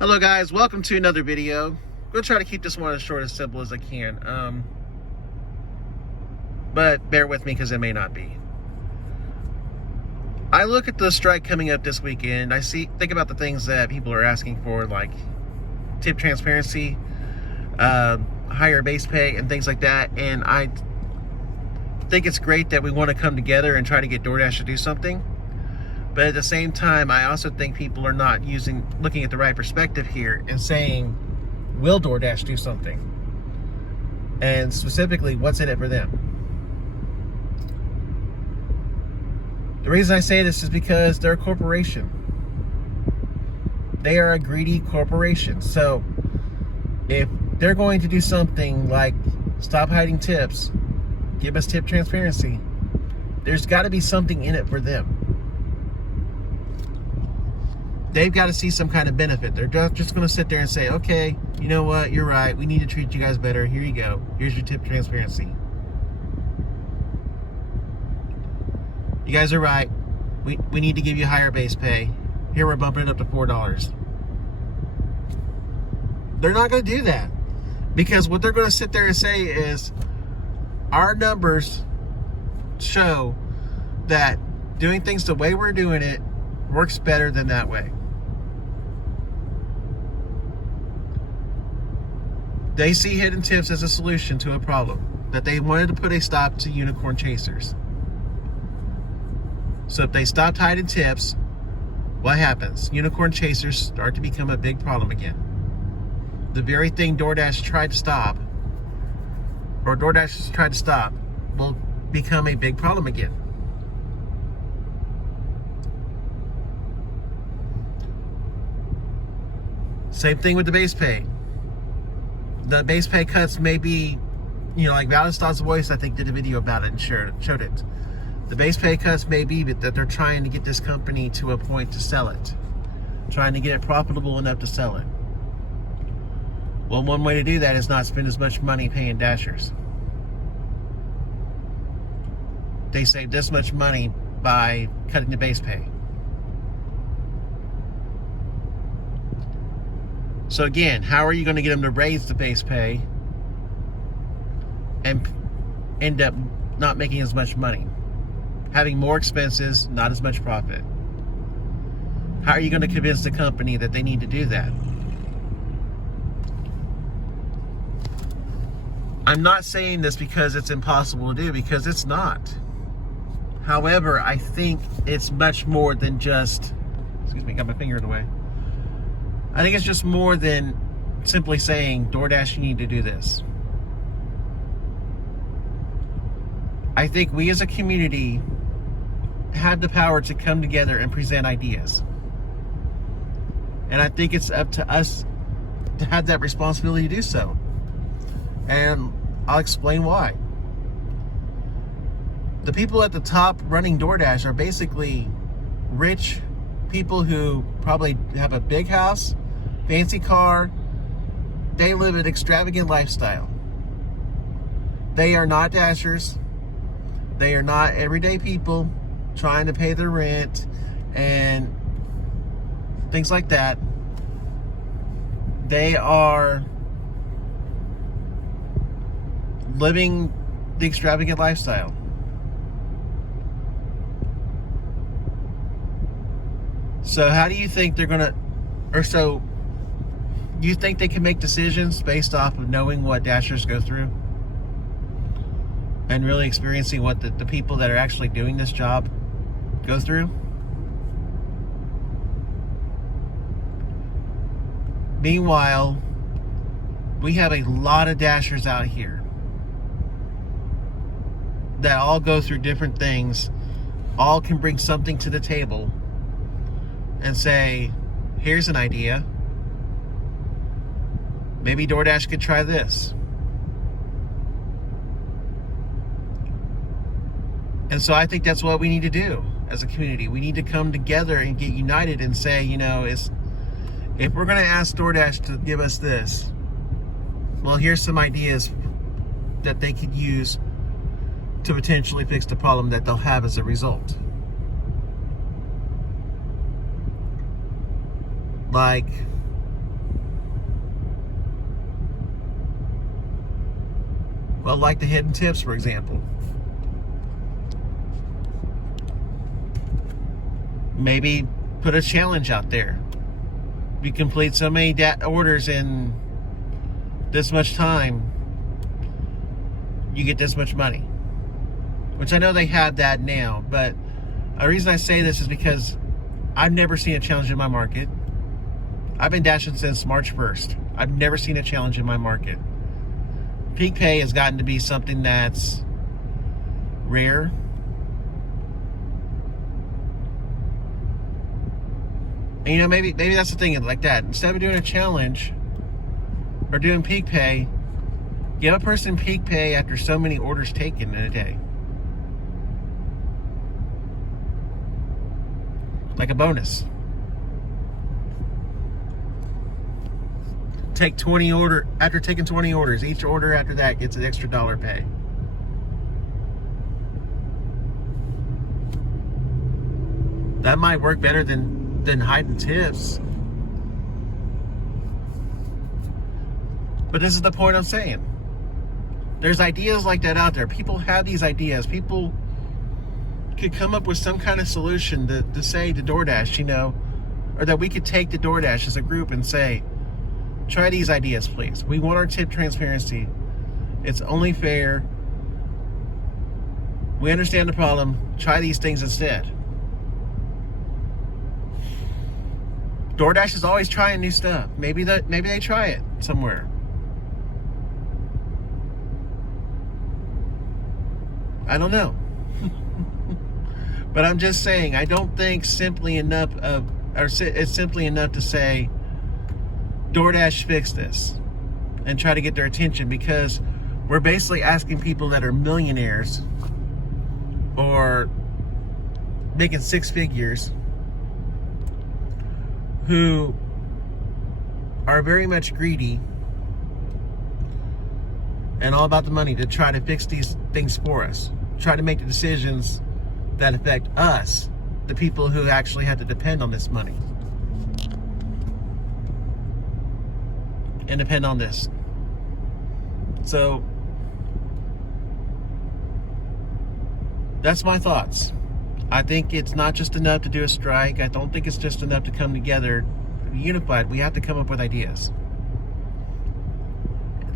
Hello guys, welcome to another video. I'm going to try to keep this one as short and simple as I can. But bear with me because it may not be. I look at the strike coming up this weekend. Think about the things that people are asking for, like tip transparency, higher base pay, and things like that. And I think it's great that we want to come together and try to get DoorDash to do something. But at the same time, I also think people are not looking at the right perspective here and saying, will DoorDash do something? And specifically, what's in it for them? The reason I say this is because they're a corporation. They are a greedy corporation. So if they're going to do something like stop hiding tips, give us tip transparency, there's got to be something in it for them. They've got to see some kind of benefit. They're just going to sit there and say, okay, you know what, you're right, we need to treat you guys better, here you go, here's your tip transparency. You guys are right, we need to give you higher base pay, here we're bumping it up to $4. They're not going to do that, because what they're going to sit there and say is, our numbers show that doing things the way we're doing it works better than that way. They see hidden tips as a solution to a problem, that they wanted to put a stop to unicorn chasers. So if they stopped hiding tips, what happens? Unicorn chasers start to become a big problem again. The very thing DoorDash tried to stop, or DoorDash has tried to stop, will become a big problem again. Same thing with the base pay. The base pay cuts may be, like Valent's Voice, I think, did a video about it and showed it. The base pay cuts may be that they're trying to get this company to a point to sell it. Trying to get it profitable enough to sell it. Well, one way to do that is not spend as much money paying dashers. They save this much money by cutting the base pay. So again, how are you going to get them to raise the base pay and end up not making as much money? Having more expenses, not as much profit. How are you going to convince the company that they need to do that? I'm not saying this because it's impossible to do, because it's not. However, I think it's much more than just, excuse me, got my finger in the way. I think it's just more than simply saying, DoorDash, you need to do this. I think we as a community have the power to come together and present ideas. And I think it's up to us to have that responsibility to do so. And I'll explain why. The people at the top running DoorDash are basically rich people who probably have a big house, fancy car. They live an extravagant lifestyle. They are not dashers. They are not everyday people trying to pay their rent and things like that. They are living the extravagant lifestyle. So how do you think they're gonna, do you think they can make decisions based off of knowing what dashers go through? And really experiencing what the people that are actually doing this job go through? Meanwhile, we have a lot of dashers out here that all go through different things, all can bring something to the table and say, here's an idea. Maybe DoorDash could try this. And so I think that's what we need to do as a community. We need to come together and get united and say, if we're going to ask DoorDash to give us this, well, here's some ideas that they could use to potentially fix the problem that they'll have as a result. Like Well, like the hidden tips, for example. Maybe put a challenge out there. If you complete so many orders in this much time, you get this much money. Which I know they have that now, but the reason I say this is because I've never seen a challenge in my market. I've been dashing since March 1st. I've never seen a challenge in my market. Peak pay has gotten to be something that's rare. And maybe that's the thing, like that. Instead of doing a challenge or doing peak pay, give a person peak pay after so many orders taken in a day. Like a bonus. Take 20 order after taking 20 orders. Each order after that gets an extra $1 pay. That might work better than hiding tips. But this is the point I'm saying. There's ideas like that out there. People have these ideas. People could come up with some kind of solution to say to DoorDash, or that we could take to DoorDash as a group and say, try these ideas, please. We want our tip transparency. It's only fair. We understand the problem. Try these things instead. DoorDash is always trying new stuff. Maybe they try it somewhere. I don't know. But I'm just saying, I don't think it's simply enough to say, DoorDash fix this and try to get their attention, because we're basically asking people that are millionaires or making 6 figures, who are very much greedy and all about the money, to try to fix these things for us, try to make the decisions that affect us, the people who actually have to depend on this money and depend on this. So that's my thoughts. I think it's not just enough to do a strike. I don't think it's just enough to come together unified. We have to come up with ideas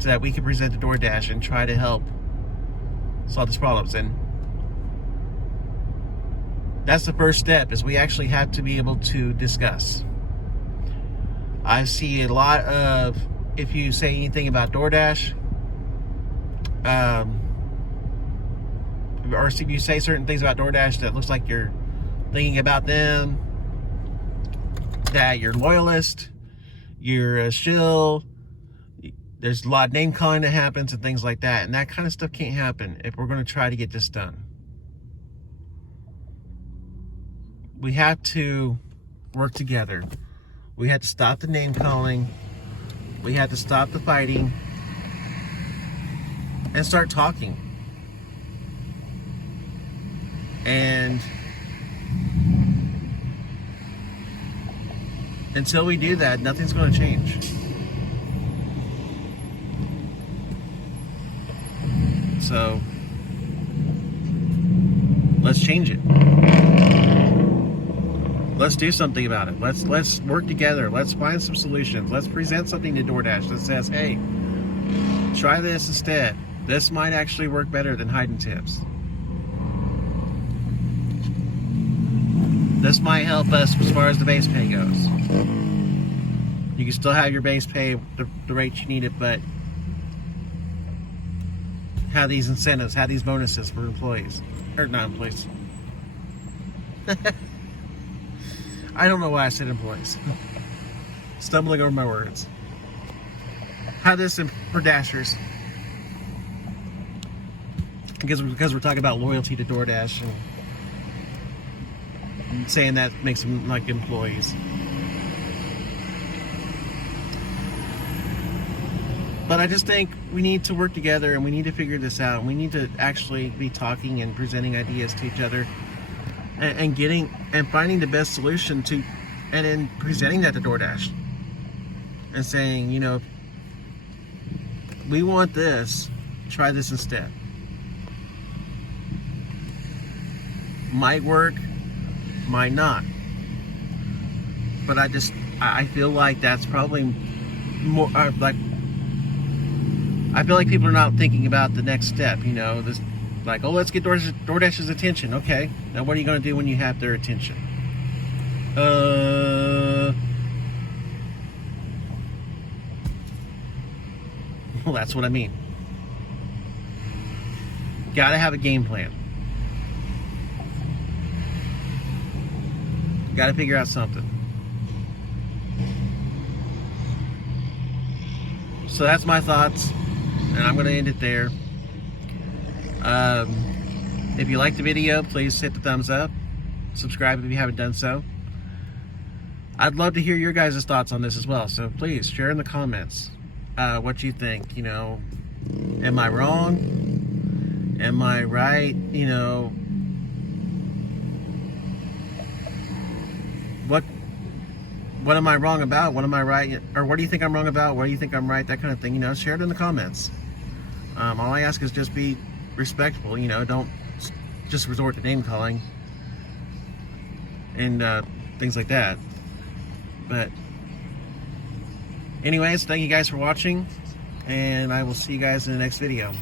so that we can present to DoorDash and try to help solve these problems. And that's the first step, is we actually have to be able to discuss. I see a lot of, if you say anything about DoorDash, or if you say certain things about DoorDash that looks like you're thinking about them, that you're loyalist, you're a shill, there's a lot of name calling that happens and things like that. And that kind of stuff can't happen if we're going to try to get this done. We have to work together. We have to stop the name calling. We have to stop the fighting and start talking. And until we do that, nothing's going to change. So let's change it. Let's do something about it. Let's work together. Let's find some solutions. Let's present something to DoorDash that says, hey, try this instead. This might actually work better than hiding tips. This might help us as far as the base pay goes. You can still have your base pay the rate you need it, but have these incentives, have these bonuses for employees. Or not employees. I don't know why I said employees. Stumbling over my words. Have this for Dashers. Because we're talking about loyalty to DoorDash and saying that makes them like employees. But I just think we need to work together and we need to figure this out. And we need to actually be talking and presenting ideas to each other and getting and finding the best solution to, and then presenting that to DoorDash and saying, we want this. try this instead. Might work, might not. But I feel like that's probably more like, I feel like people are not thinking about the next step, you know, this, like, oh, let's get DoorDash's attention. Okay, now what are you going to do when you have their attention? Well, that's what I mean. Gotta have a game plan. Gotta figure out something. So that's my thoughts, and I'm going to end it there. If you liked the video, please hit the thumbs up. Subscribe if you haven't done so. I'd love to hear your guys' thoughts on this as well, so please share in the comments what you think. You know, am I wrong? Am I right? You know, what am I wrong about? What am I right? Or what do you think I'm wrong about? What do you think I'm right? That kind of thing. You know, share it in the comments. All I ask is just be respectful. You know, don't just resort to name calling and things like that. But anyways, thank you guys for watching, and I will see you guys in the next video.